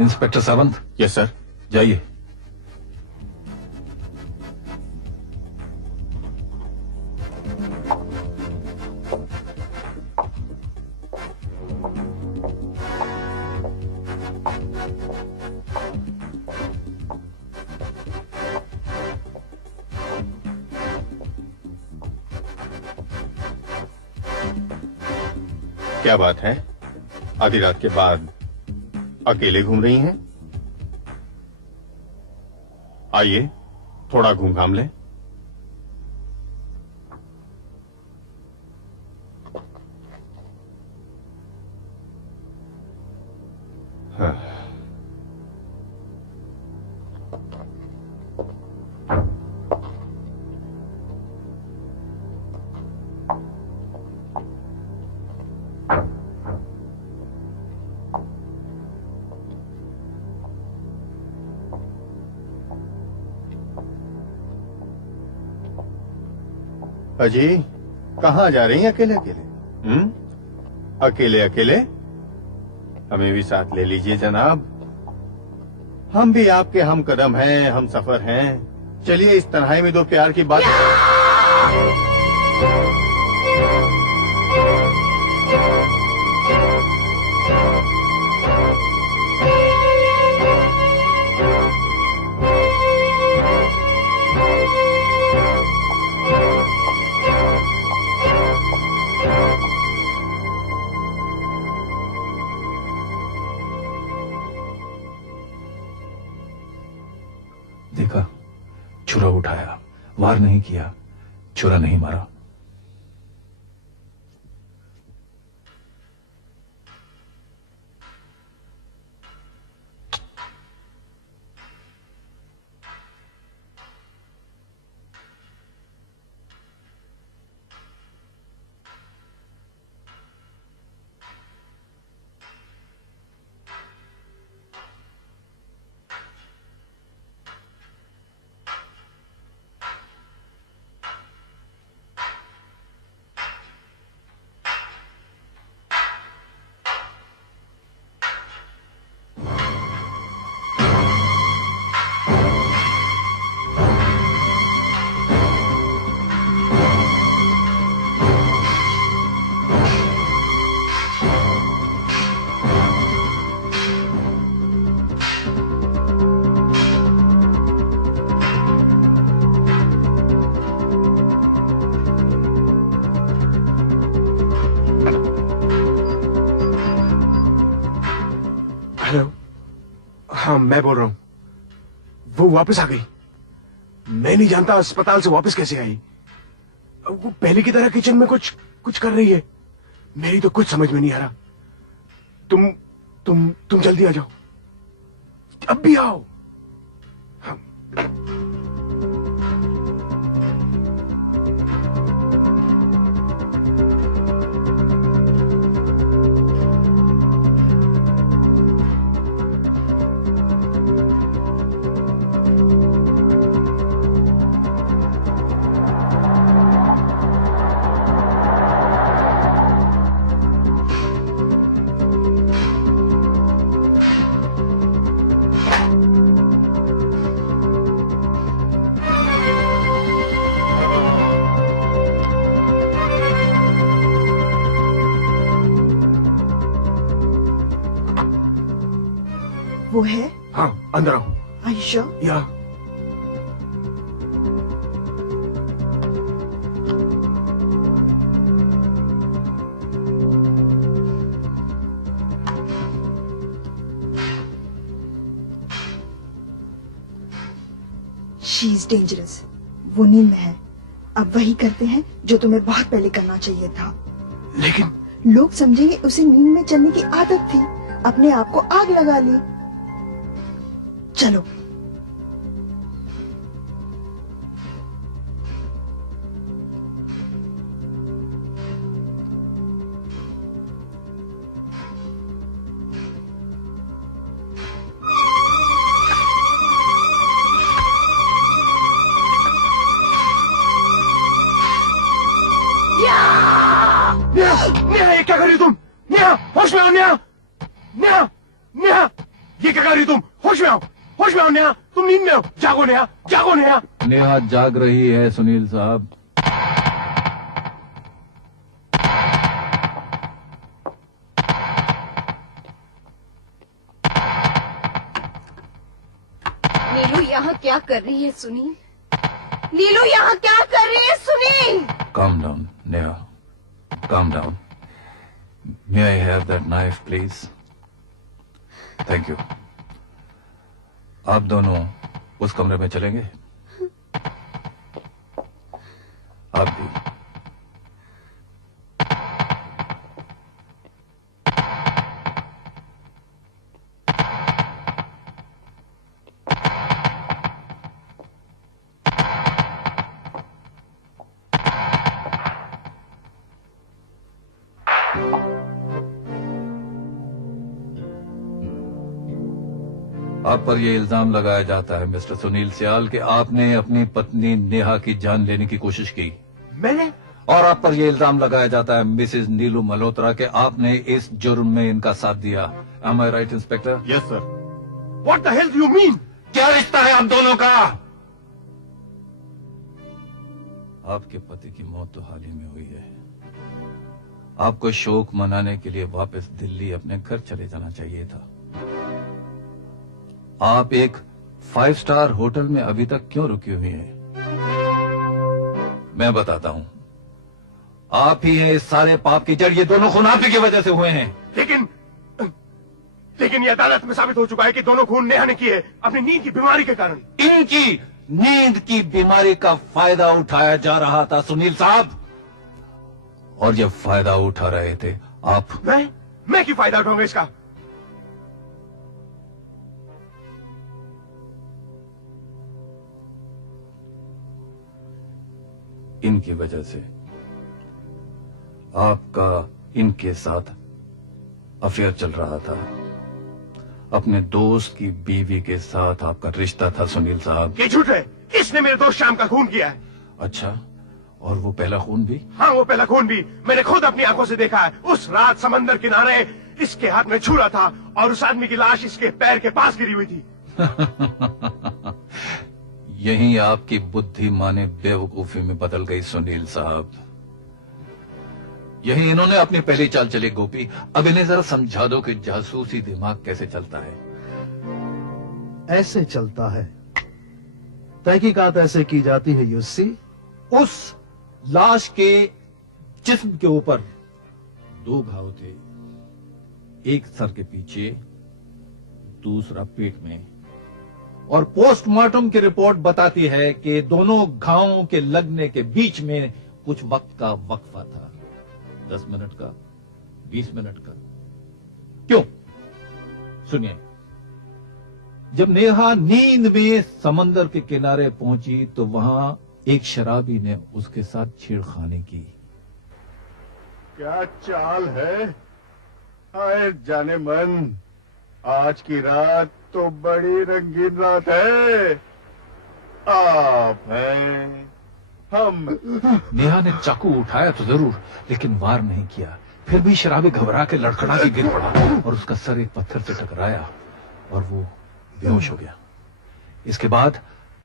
Inspector Sawant. Yes sir. जाइए। क्या बात है, आधी रात के बाद अकेले घूम रही हैं? आइए थोड़ा घूम घाम लें। हाँ। अजी कहाँ जा रही हैं अकेले अकेले? अकेले अकेले? हमें भी साथ ले लीजिए जनाब, हम भी आपके हम कदम हैं, हम सफर हैं। चलिए इस तन्हाई में दो प्यार की बात। देखा, छुरा उठाया, वार नहीं किया, छुरा नहीं मारा। हेलो, हाँ मैं बोल रहा हूँ। वो वापस आ गई। मैं नहीं जानता अस्पताल से वापस कैसे आई। वो पहले की तरह किचन में कुछ कर रही है। मेरी तो कुछ समझ में नहीं आ रहा। तुम जल्दी आ जाओ, अब भी आओ। हाँ। वो है? हाँ अंदर आओ। Are you sure? या She is dangerous. वो नींद में है। अब वही करते हैं जो तुम्हें बहुत पहले करना चाहिए था। लेकिन लोग समझेंगे उसे नींद में चलने की आदत थी, अपने आप को आग लगा ली। चलो। नेहा, ये क्या कर रही हो तुम? नेहा, होश में आओ। नेहा, नेहा, नेहा, ये क्या कर रही तुम? होश में आओ, होश में आओ नेहा, तुम नींद में हो। जागो नेहा, जागो नेहा। नेहा जाग रही है सुनील साहब। नीलू यहाँ क्या कर रही है सुनील? नीलू यहाँ क्या कर रही है Sunil? Calm down, Neha. Calm down. May I have that knife, please? Thank you. आप दोनों उस कमरे में चलेंगे? आप भी। आप पर यह इल्जाम लगाया जाता है मिस्टर सुनील सियाल कि आपने अपनी पत्नी नेहा की जान लेने की कोशिश की। मैंने? और आप पर यह इल्जाम लगाया जाता है मिसेस नीलू मल्होत्रा कि आपने इस जुर्म में इनका साथ दिया। Am I right, inspector? Yes sir. What the hell do you mean? क्या रिश्ता है आप दोनों का? आपके पति की मौत तो हाल ही में हुई है। आपको शोक मनाने के लिए वापस दिल्ली अपने घर चले जाना चाहिए था। आप एक 5 स्टार होटल में अभी तक क्यों रुकी हुई हैं? मैं बताता हूं। आप ही हैं इस सारे पाप की जड़। ये दोनों खून आप ही की वजह से हुए हैं। लेकिन ये अदालत में साबित हो चुका है कि दोनों खून नेहा ने किए अपनी नींद की बीमारी के कारण। इनकी नींद की बीमारी का फायदा उठाया जा रहा था सुनील साहब, और ये फायदा उठा रहे थे आप। मैं क्यों फायदा उठाऊंगा इसका? इनकी वजह से आपका इनके साथ अफेयर चल रहा था। अपने दोस्त की बीवी के साथ आपका रिश्ता था सुनील साहब। ये झूठ है। इसने मेरे दोस्त श्याम का खून किया है। अच्छा, और वो पहला खून भी? हाँ, वो पहला खून भी मैंने खुद अपनी आंखों से देखा है। उस रात समंदर किनारे इसके हाथ में छुरा था और उस आदमी की लाश इसके पैर के पास गिरी हुई थी। यही आपकी बुद्धि माने बेवकूफी में बदल गई सुनील साहब। यही इन्होंने अपनी पहली चाल चली। गोपी, अब इन्हें जरा समझा दो कि जासूसी दिमाग कैसे चलता है। ऐसे चलता है, तहकीकात ऐसे की जाती है यूसी। उस लाश के जिस्म के ऊपर 2 घाव थे, एक सर के पीछे, दूसरा पेट में। और पोस्टमार्टम की रिपोर्ट बताती है कि दोनों घावों के लगने के बीच में कुछ वक्त का वक्फा था। 10 मिनट का, 20 मिनट का। क्यों? सुनिए, जब नेहा नींद में समंदर के किनारे पहुंची तो वहां एक शराबी ने उसके साथ छेड़खानी की। क्या चाल है? हाय जाने मन, आज की रात तो बड़ी रंगीन रात है। आप हैं, हम। नेहा ने चाकू उठाया तो जरूर, लेकिन वार नहीं किया। फिर भी शराबी घबरा के लड़खड़ा के गिर पड़ा और उसका सर एक पत्थर से टकराया और वो बेहोश हो गया। इसके बाद